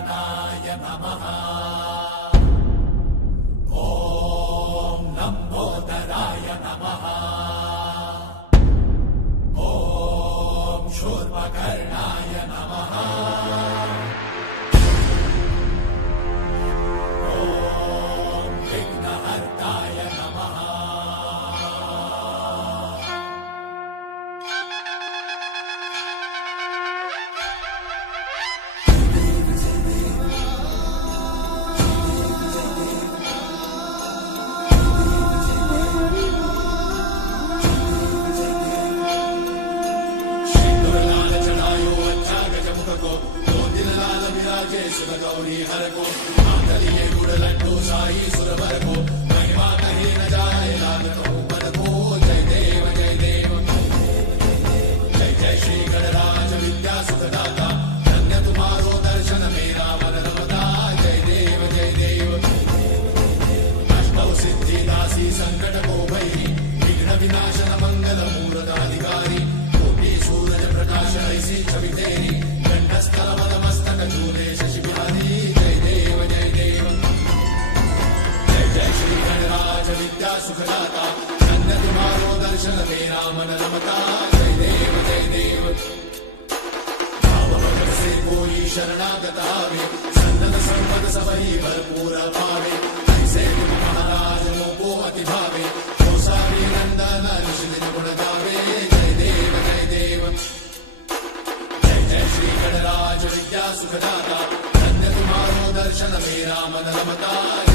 गजाननाय नमः। ॐ लम्बोदराय नमः। ॐ शूर्पकर्णाय नमः। ॐ विघ्नहर्ताय नमः। गौरी हर को मातलिये गुड़ लड्डू साई सुरवर को महिमा कहीं न जाए लागत ऊपर को। जय देव जय देव जय जय श्री गणराज विद्या सुखदाता। धन्य तुम्हारो दर्शन मेरा मन रमता। जय देव जय देव अष्टौ सिद्धि दासी संकट को भैरी विघ्न विनाशन मंगल मूर्त अधिकारी। कोटि सूरज प्रकाश ऐसी छवि तेरी कंठस्थल मद मस्तक झूले शशि बिहारी। जय देव जय देव जय जय श्री गणराज विद्या सुखदाता। धन्य तुम्हारो दर्शन मेरा मन रमता। जय देव जय देव भाव भगत से कोई शरणागत आवे सन्नत संपद सबही भरपूर पावे। ऐसे तुम महाराज को अति भावे हो सारी नंदन निश्चित गुण गावे। जय देव जय देव जय जय श्री गणराज विद्या सुखदाता। धन्य तुम्हारो दर्शन मेरा मन रमता।